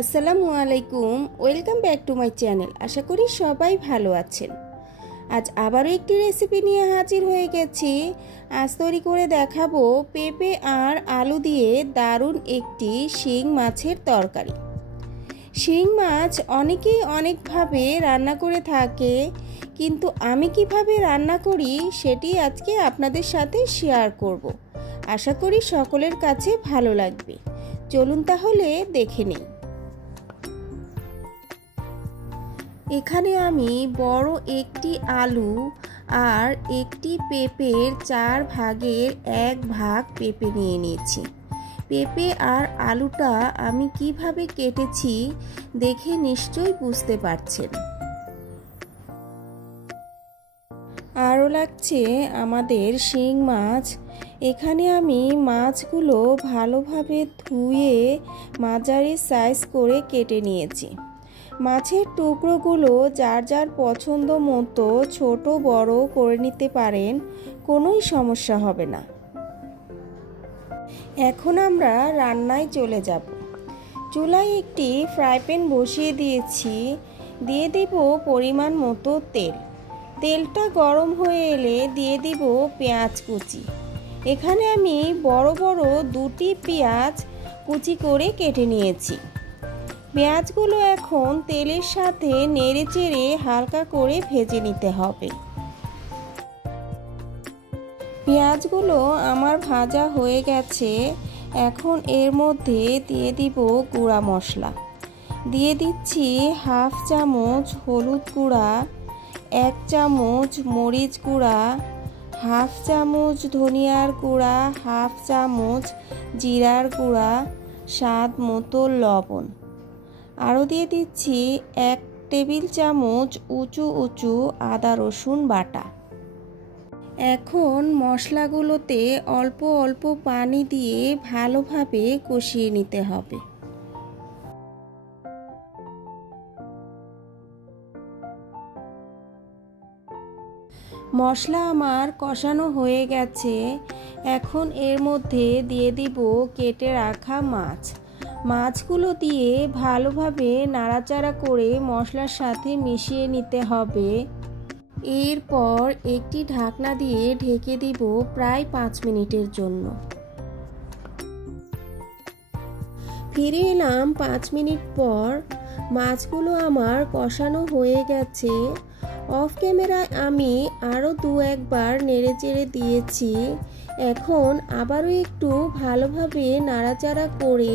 আসসালামু আলাইকুম, welcome back to my channel. আশা করি সবাই ভালো আছেন। আজ আবারও একটি রেসিপি নিয়ে হাজির হয়ে গেছি। আজ তৈরি করে দেখাবো পেঁপে আর আলু দিয়ে দারুণ একটি শিং মাছের তরকারি। শিং মাছ অনেকেই অনেকভাবে রান্না করে থাকে, কিন্তু আমি কিভাবে রান্না করি সেটি আজকে আপনাদের সাথে শেয়ার করব। আশা করি সকলের কাছে ভালো লাগবে। চলুন তাহলে দেখে নিই। এখানে আমি বড় একটি আলু আর একটি পেঁপের 4 ভাগের 1 ভাগ পেঁপে নিয়ে নিয়েছি। পেঁপে আর আলুটা আমি কিভাবে কেটেছি দেখে নিশ্চয়ই বুঝতে পারছেন। আরও লাগছে আমাদের শিং মাছ। এখানে আমি মাছগুলো ভালোভাবে ধুয়ে মাঝারি সাইজ করে কেটে নিয়েছি। মাছের টুকরোগুলো যার যার পছন্দ মতো ছোট বড় করে নিতে পারেন, কোনোই সমস্যা হবে না। এখন আমরা রান্নায় চলে যাব। চুলায় একটি ফ্রাই প্যান বসিয়ে দিয়েছি। দিয়ে দিব পরিমাণ মতো তেল। তেলটা গরম হয়ে এলে দিয়ে দিব পেঁয়াজ কুচি। এখানে আমি বড় বড় 2টি পেঁয়াজ কুচি করে কেটে নিয়েছি। পেঁয়াজগুলো এখন তেলের সাথে নেড়েচেড়ে হালকা করে ভেজে নিতে হবে। পেঁয়াজগুলো আমার ভাজা হয়ে গেছে। এখন এর মধ্যে দিয়ে দিব গুঁড়া মশলা। দিয়ে দিচ্ছি 1/2 চামচ হলুদ গুঁড়া, 1 চামচ মরিচ গুঁড়া, 1/2 চামচ ধনিয়ার গুঁড়া, 1/2 চামচ জিরার গুঁড়া, স্বাদ মতো লবণ। আরও দিয়ে দিচ্ছি 1 টেবিল চামচ উঁচু আদা রসুন বাটা। এখন মশলাগুলোতে অল্প অল্প পানি দিয়ে ভালোভাবে কষিয়ে নিতে হবে। মশলা আমার কষানো হয়ে গেছে। এখন এর মধ্যে দিয়ে দিব কেটে রাখা মাছ। মাছগুলো দিয়ে ভালোভাবে নাড়াচাড়া করে মশলার সাথে মিশিয়ে নিতে হবে। এরপর একটি ঢাকনা দিয়ে ঢেকে দিব প্রায় 5 মিনিটের জন্য। ফিরে এলাম 5 মিনিট পর। মাছগুলো আমার কষানো হয়ে গেছে। অফ ক্যামেরায় আমি আরও 2-1 বার নেড়েচেড়ে দিয়েছি। এখন আবারও একটু ভালোভাবে নাড়াচাড়া করে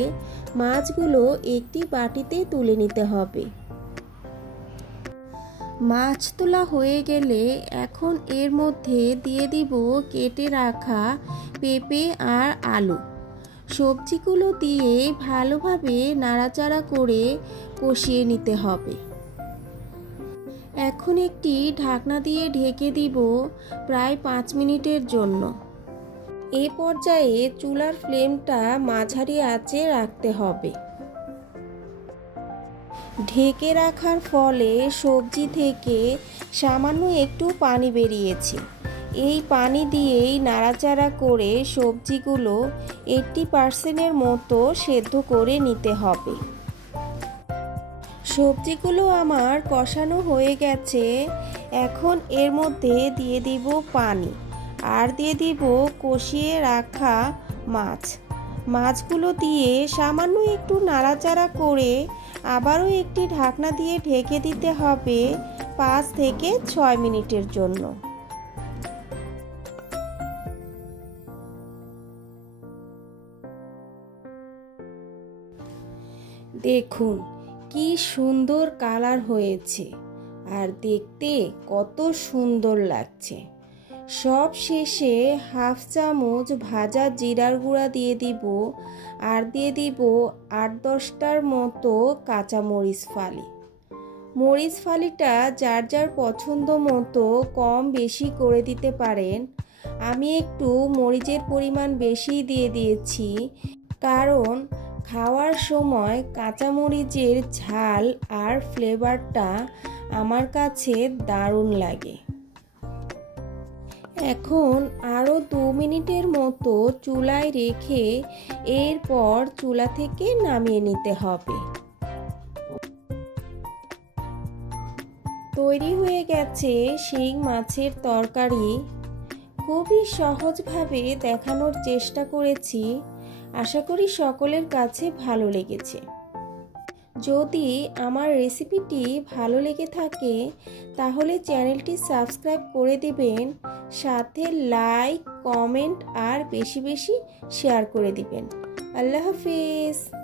মাছগুলো একটি বাটিতে তুলে নিতে হবে। মাছ তোলা হয়ে গেলে এখন এর মধ্যে দিয়ে দিব কেটে রাখা পেঁপে আর আলু। সবজিগুলো দিয়ে ভালোভাবে নাড়াচাড়া করে কষিয়ে নিতে হবে। এখন একটি ঢাকনা দিয়ে ঢেকে দিব প্রায় 5 মিনিটের জন্য। এই পর্যায়ে চুলার ফ্লেমটা মাঝারি আঁচে রাখতে হবে। ঢেকে রাখার ফলে সবজি থেকে সামান্য একটু পানি বেরিয়েছে। এই পানি দিয়েই নাড়াচাড়া করে সবজিগুলো 80% মতো সেদ্ধ করে নিতে হবে। সবজিগুলো আমার কষানো হয়ে গেছে। এখন এর মধ্যে দিয়ে দিব পানি আর দিয়ে দিব কষিয়ে রাখা মাছ। মাছগুলো দিয়ে সামান্য একটু নাড়াচাড়া করে আবারও একটি ঢাকনা দিয়ে ঢেকে দিতে হবে 5 থেকে 6 মিনিটের জন্য। দেখুন কি সুন্দর কালার হয়েছে আর দেখতে কত সুন্দর লাগছে। সব শেষে 1/2 চামচ ভাজা জিরার গুঁড়া দিয়ে দিব আর দিয়ে দিব 8-10টার মতো কাঁচা মরিচ ফালি। মরিচ ফালিটা যার যার পছন্দ মতো কম বেশি করে দিতে পারেন। আমি একটু মরিচের পরিমাণ বেশি দিয়ে দিয়েছি, কারণ খাওয়ার সময় কাঁচা মরিচের ঝাল আর ফ্লেভারটা আমার কাছে দারুণ লাগে। এখন আরও 2 মিনিটের মতো চুলায় রেখে এরপর চুলা থেকে নামিয়ে নিতে হবে। তৈরি হয়ে গেছে শিং মাছের তরকারি। খুবই সহজভাবে দেখানোর চেষ্টা করেছি। আশা করি সকলের কাছে ভালো লেগেছে। যদি আমার রেসিপিটি ভালো লেগে থাকে তাহলে চ্যানেলটি সাবস্ক্রাইব করে দিবেন, সাথে লাইক, কমেন্ট আর বেশি বেশি শেয়ার করে দিবেন। আল্লাহ হাফিজ।